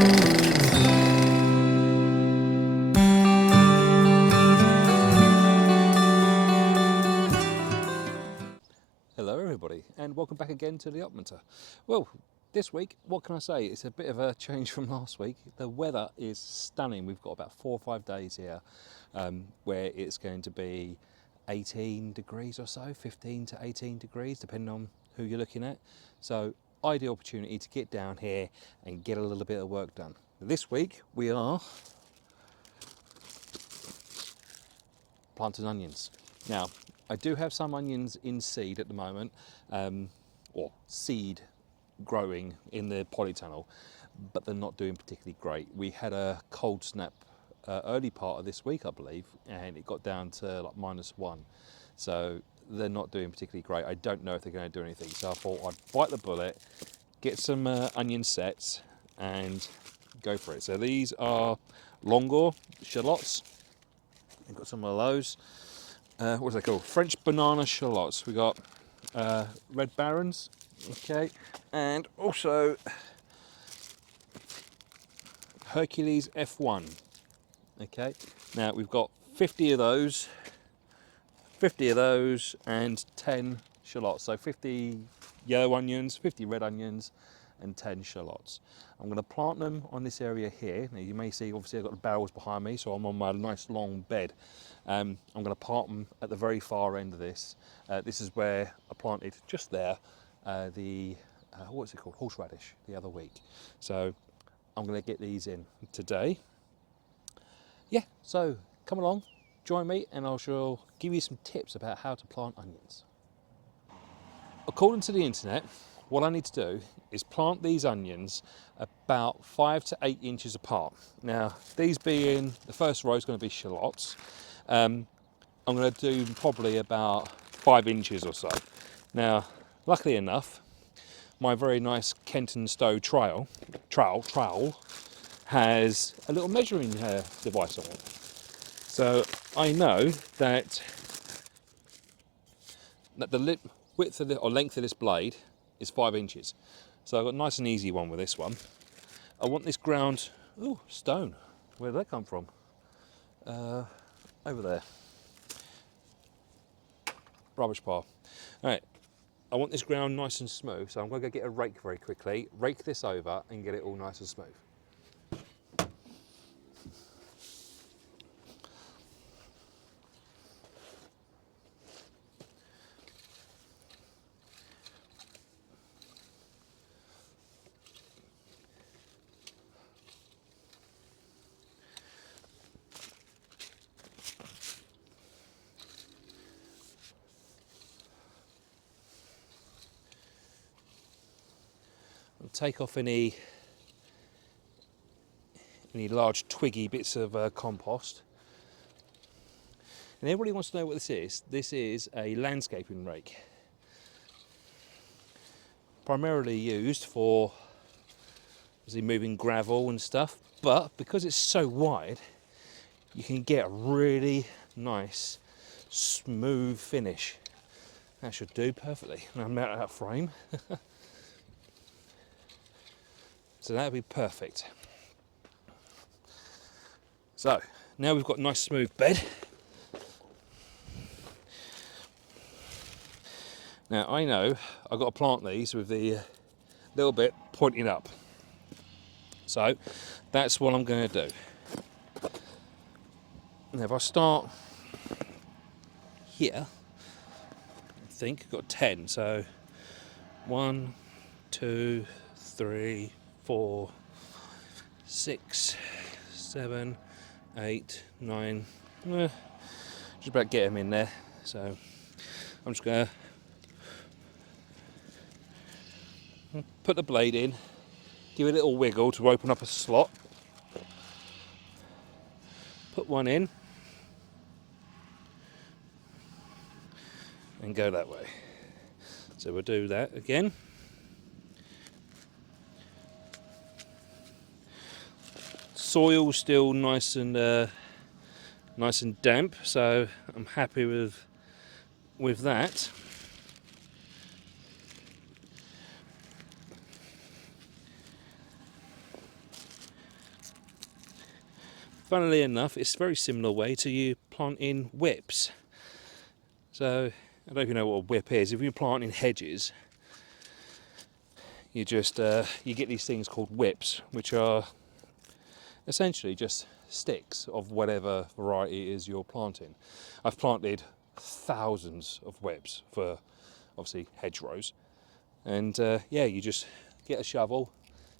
Hello everybody and welcome back again to the Allotmenter. Well, this week, what can I say? It's a bit of a change from last week. The weather is stunning. We've got about 4 or 5 days here where it's going to be 18 degrees or so, 15 to 18 degrees, depending on who you're looking at. So, ideal opportunity to get down here and get a little bit of work done. This week, we are planting onions. Now, I do have some onions in seed at the moment, or seed growing in the polytunnel, but they're not doing particularly great. We had a cold snap early part of this week, I believe, and it got down to like -1. So they're not doing particularly great. I don't know if they're going to do anything. So I thought I'd bite the bullet, get some onion sets and go for it. So these are Longor shallots. I've got some of those. What's they called? French banana shallots. We got red barons, okay, and also Hercules F1, okay. Now we've got 50 of those, and 10 shallots. So 50 yellow onions, 50 red onions, and 10 shallots. I'm going to plant them on this area here. Now you may see, obviously I've got the barrels behind me, so I'm on my nice long bed. I'm going to plant them at the very far end of this. This is where I planted just there what's it called, horseradish, the other week. So I'm going to get these in today. Yeah, so come along, join me, and I shall give you some tips about how to plant onions. According to the internet, what I need to do is plant these onions about 5 to 8 inches apart. Now, these being, the first row is going to be shallots. I'm going to do probably about 5 inches or so. Now, luckily enough, my very nice Kenton Stowe trowel has a little measuring device on it. So I know that the width of the, or length of this blade is 5 inches. So I've got a nice and easy one with this one. I want this ground, ooh, stone. Where did that come from? Over there. Rubbish pile. All right, I want this ground nice and smooth, so I'm going to go get a rake very quickly, rake this over and get it all nice and smooth. Take off any large twiggy bits of compost. And everybody wants to know what this is. This is a landscaping rake, primarily used for obviously moving gravel and stuff, but because it's so wide, you can get a really nice smooth finish. That should do perfectly. And I'm out of that frame. So that would be perfect. So now we've got a nice smooth bed. Now I know I've got to plant these with the little bit pointing up. So that's what I'm going to do. Now if I start here, I think I've got 10. So 1, 2, 3, 4, 6, 7, 8, 9. Just about get them in there. So I'm just going to put the blade in, give it a little wiggle to open up a slot. Put one in and go that way. So we'll do that again. Soil's still nice and damp, so I'm happy with that. funnily enough, it's a very similar way to you planting whips. So I don't know if you know what a whip is. If you're planting hedges, you just you get these things called whips, which are essentially just sticks of whatever variety it is you're planting. I've planted thousands of whips for obviously hedgerows, and yeah, you just get a shovel,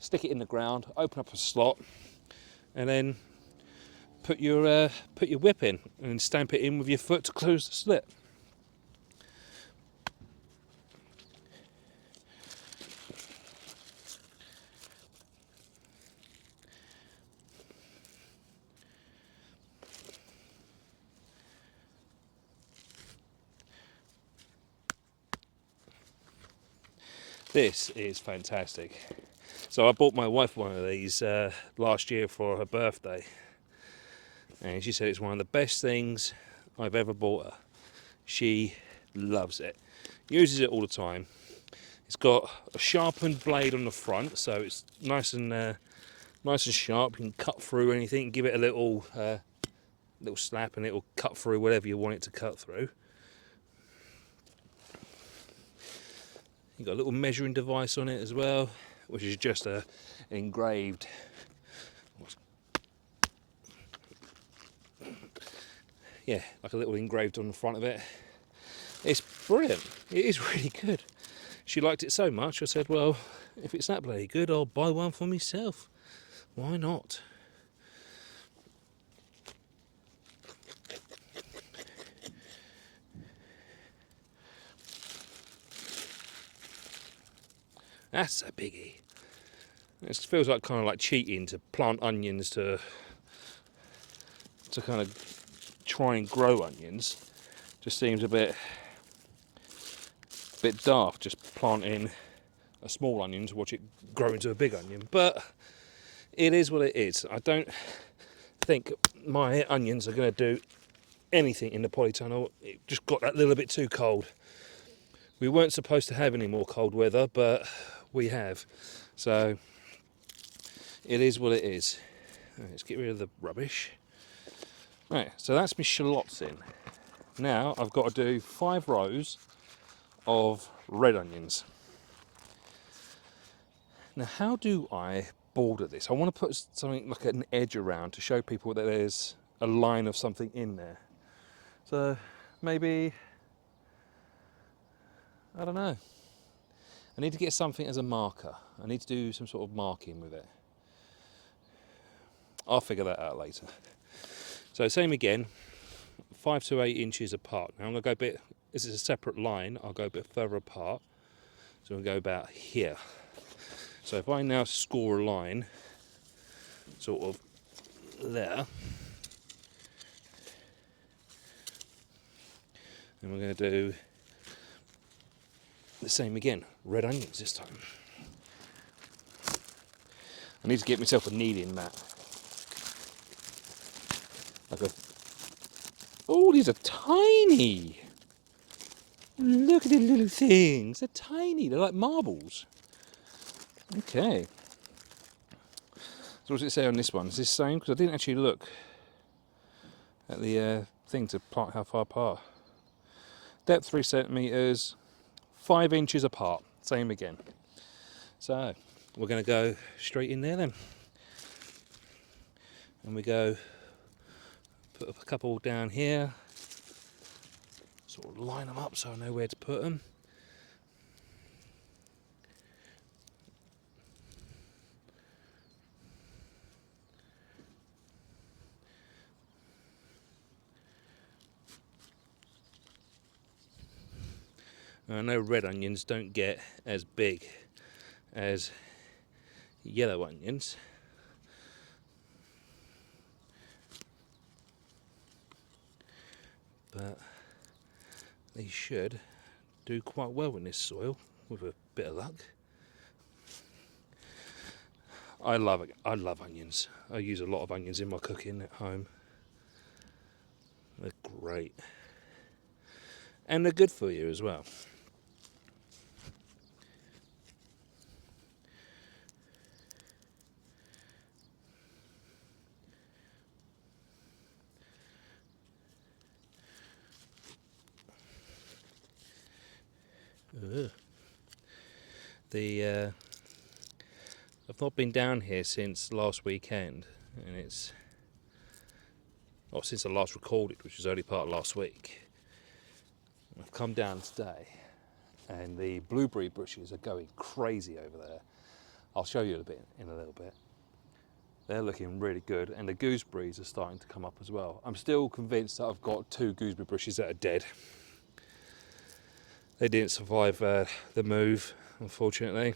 stick it in the ground, open up a slot, and then put your whip in and stamp it in with your foot to close the slit. This is fantastic. So I bought my wife one of these last year for her birthday, and she said it's one of the best things I've ever bought her. She loves it, uses it all the time. It's got a sharpened blade on the front, so it's nice and sharp. You can cut through anything, give it a little slap, and it'll cut through whatever you want it to cut through. You've got a little measuring device on it as well, which is just an engraved, yeah, like a little engraved on the front of it. It's brilliant. It is really good. She liked it so much, I said, well, if it's that bloody good, I'll buy one for myself. Why not? That's a biggie. It feels like kind of like cheating to plant onions to kind of try and grow onions. Just seems a bit daft, just planting a small onion to watch it grow into a big onion. But it is what it is. I don't think my onions are going to do anything in the polytunnel. It just got that little bit too cold. We weren't supposed to have any more cold weather, but we have. So it is what it is. Right, let's get rid of the rubbish. Right, so that's my shallots in. Now I've got to do 5 rows of red onions. Now how do I border this? I want to put something like an edge around to show people that there's a line of something in there. So maybe, I don't know. I need to get something as a marker. I need to do some sort of marking with it. I'll figure that out later. So same again, 5 to 8 inches apart. Now I'm going to go a bit, this is a separate line, I'll go a bit further apart. So we'll go about here. So if I now score a line, sort of there, and we're going to do the same again, red onions this time. I need to get myself a kneading mat. Oh, these are tiny! Look at the little things, they're tiny, they're like marbles. Okay. So what does it say on this one? Is this the same? Because I didn't actually look at the thing to plant how far apart. Depth 3 centimetres, 5 inches apart, same again. So we're going to go straight in there then. And we go, put a couple down here, sort of line them up so I know where to put them. I know red onions don't get as big as yellow onions, but they should do quite well in this soil with a bit of luck. I love onions. I use a lot of onions in my cooking at home. They're great. And they're good for you as well. I've not been down here since last weekend, and it's, well, since I last recorded, which was early part of last week. I've come down today, and the blueberry bushes are going crazy over there. I'll show you in a little bit. They're looking really good, and the gooseberries are starting to come up as well. I'm still convinced that I've got 2 gooseberry bushes that are dead. They didn't survive the move, unfortunately.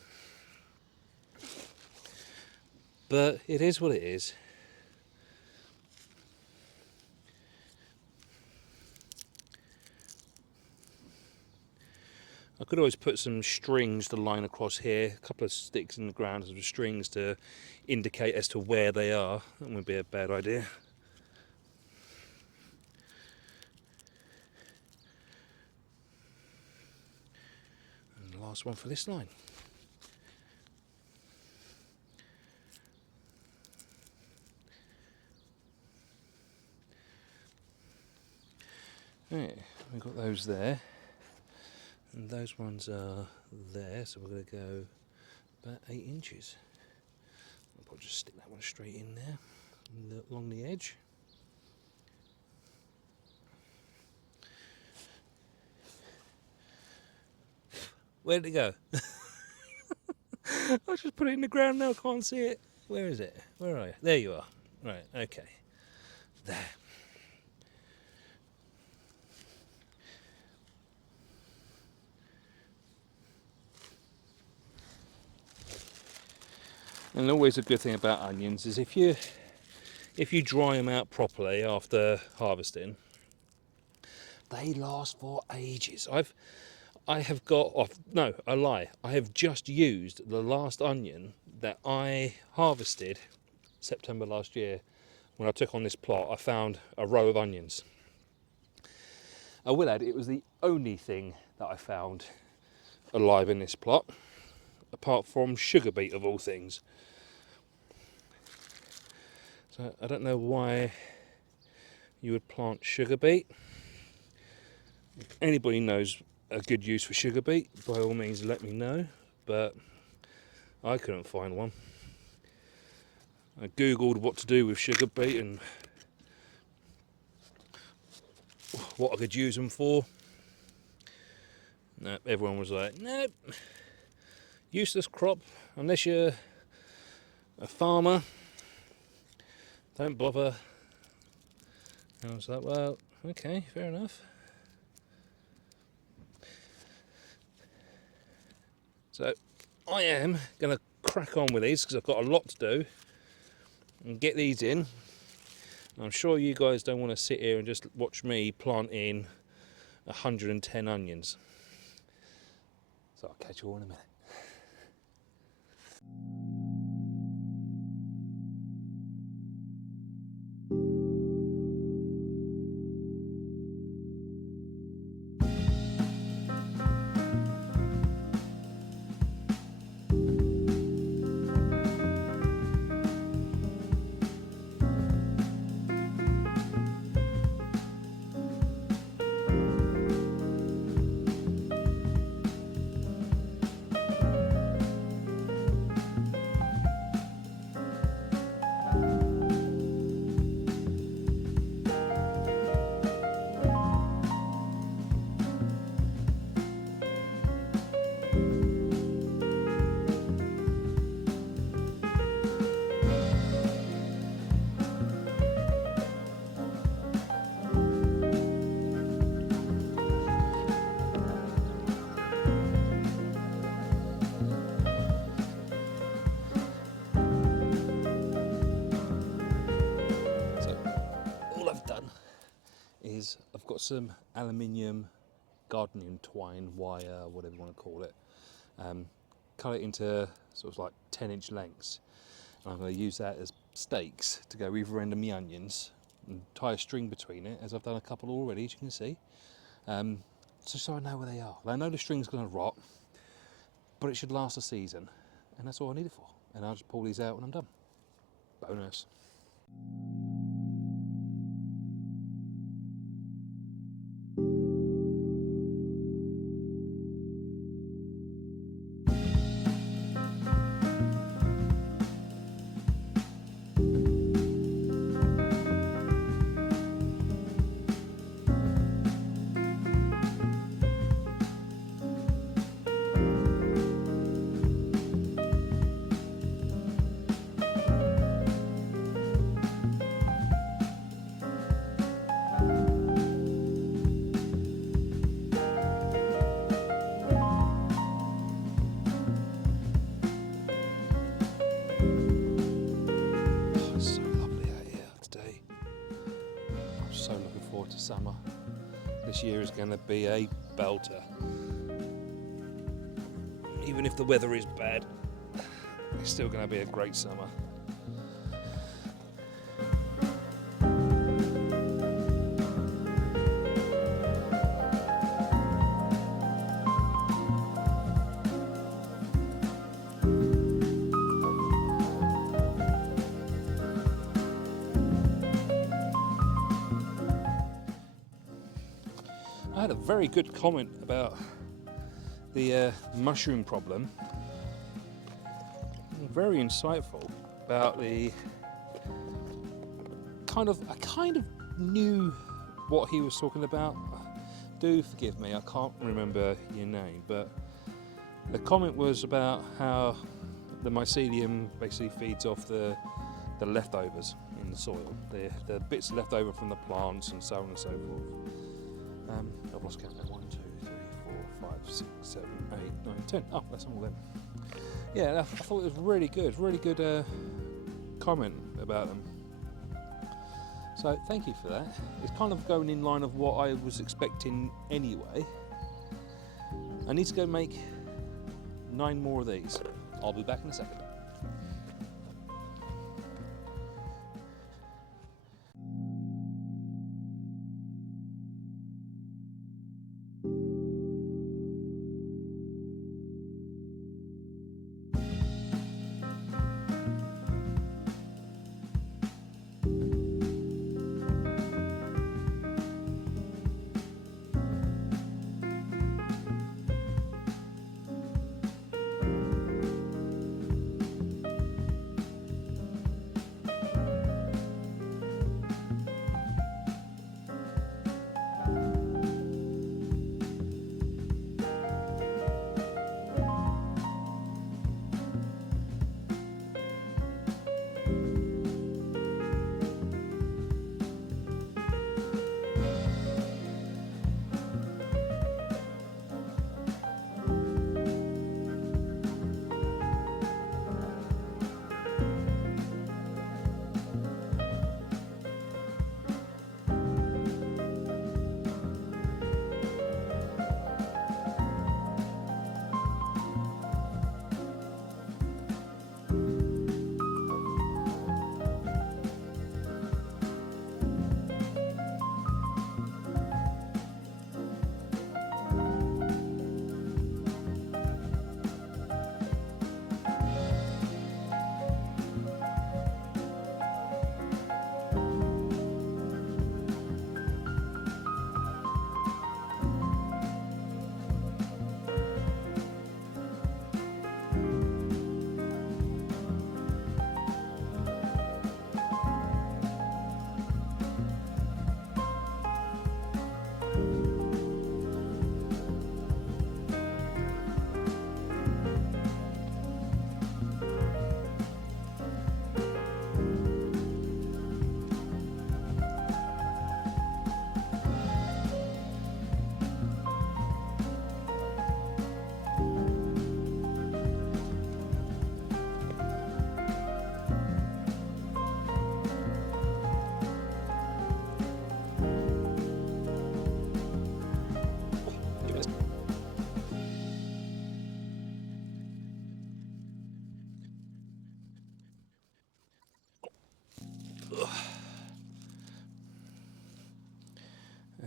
But it is what it is. I could always put some strings to line across here, a couple of sticks in the ground, some strings to indicate as to where they are. That wouldn't be a bad idea. And the last one for this line. Yeah, we've got those there, and those ones are there, so we're going to go about 8 inches. I'll probably just stick that one straight in there, along the edge. Where'd it go? I just put it in the ground now, can't see it. Where is it? Where are you? There you are. Right, okay. There. And always a good thing about onions is if you dry them out properly after harvesting, they last for ages. I have just used the last onion that I harvested September last year. When I took on this plot, I found a row of onions. I will add, it was the only thing that I found alive in this plot, apart from sugar beet of all things. So I don't know why you would plant sugar beet. If anybody knows a good use for sugar beet, by all means let me know, but I couldn't find one. I googled what to do with sugar beet and what I could use them for. No, everyone was like, nope, useless crop unless you're a farmer, don't bother. And I was like, well, okay, fair enough. So I am going to crack on with these because I've got a lot to do and get these in. I'm sure you guys don't want to sit here and just watch me plant in 110 onions. So I'll catch you all in a minute. I've got some aluminium gardening twine, wire, whatever you want to call it. Cut it into sort of like 10-inch lengths. And I'm going to use that as stakes to go either end of my onions and tie a string between it, as I've done a couple already, as you can see. Just so I know where they are. I know the string's going to rot, but it should last a season, and that's all I need it for. And I'll just pull these out when I'm done. Bonus. summer. This year is going to be a belter. Even if the weather is bad, it's still going to be a great summer. I had a very good comment about the mushroom problem. Very insightful about the I kind of knew what he was talking about. Do forgive me, I can't remember your name, but the comment was about how the mycelium basically feeds off the leftovers in the soil, the bits left over from the plants and so on and so forth. I've lost count now. 1, 2, 3, 4, 5, 6, 7, 8, 9, 10. Oh, that's all them. Yeah, I thought it was really good comment about them. So thank you for that. It's kind of going in line of what I was expecting anyway. I need to go make 9 more of these. I'll be back in a second.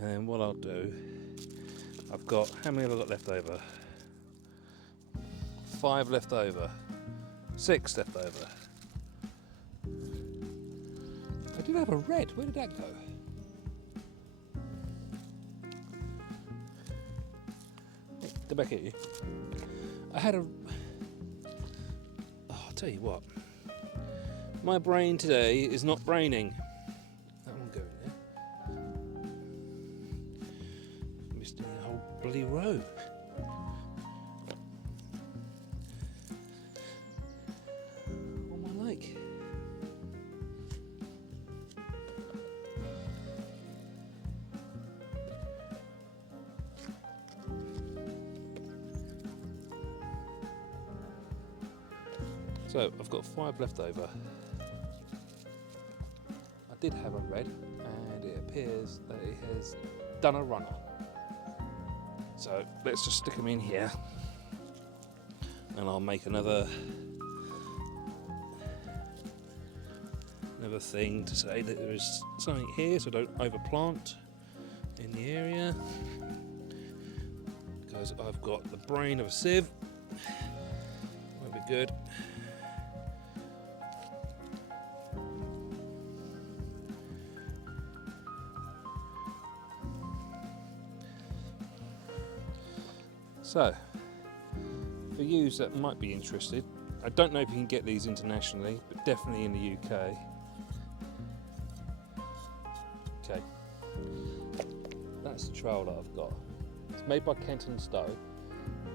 And what I'll do, I've got, how many have I got left over? 5 left over, 6 left over. I did have a red, where did that go? They're back at you. I had a, I'll tell you what, my brain today is not braining. That one going there. Missed a whole bloody row. What am I like? So I've got 5 left over. I did have a red, and it appears that it has done a runner. So let's just stick them in here, and I'll make another thing to say that there is something here, so don't overplant in the area, because I've got the brain of a sieve. That'll be good. So, for you that might be interested, I don't know if you can get these internationally, but definitely in the UK. Okay, that's the trowel that I've got. It's made by Kenton Stowe,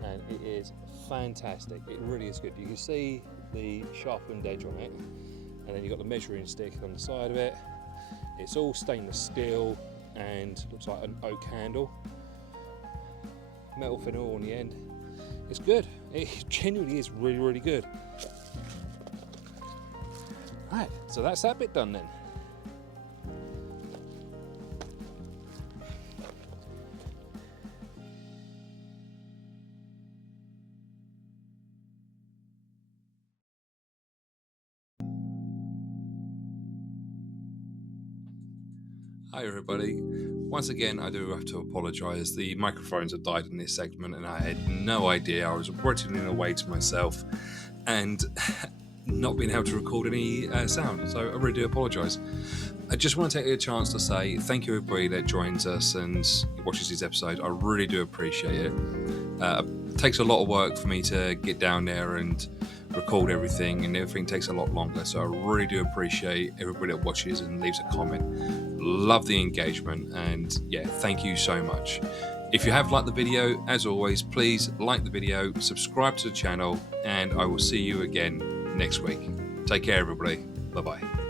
and it is fantastic. It really is good. You can see the sharpened edge on it, and then you've got the measuring stick on the side of it. It's all stainless steel and looks like an oak handle. Metal finial on the end. It's good. It genuinely is really, really good. Right, so that's that bit done then. Hi everybody. Once again, I do have to apologise. The microphones have died in this segment and I had no idea. I was rattling away to myself and not being able to record any sound. So I really do apologise. I just want to take a chance to say thank you everybody that joins us and watches these episodes. I really do appreciate it. It takes a lot of work for me to get down there and record everything, and everything takes a lot longer, so I really do appreciate everybody that watches and leaves a comment. Love the engagement, and yeah, thank you so much. If you have liked the video, as always, please like the video, subscribe to the channel, and I will see you again next week. Take care everybody. Bye bye.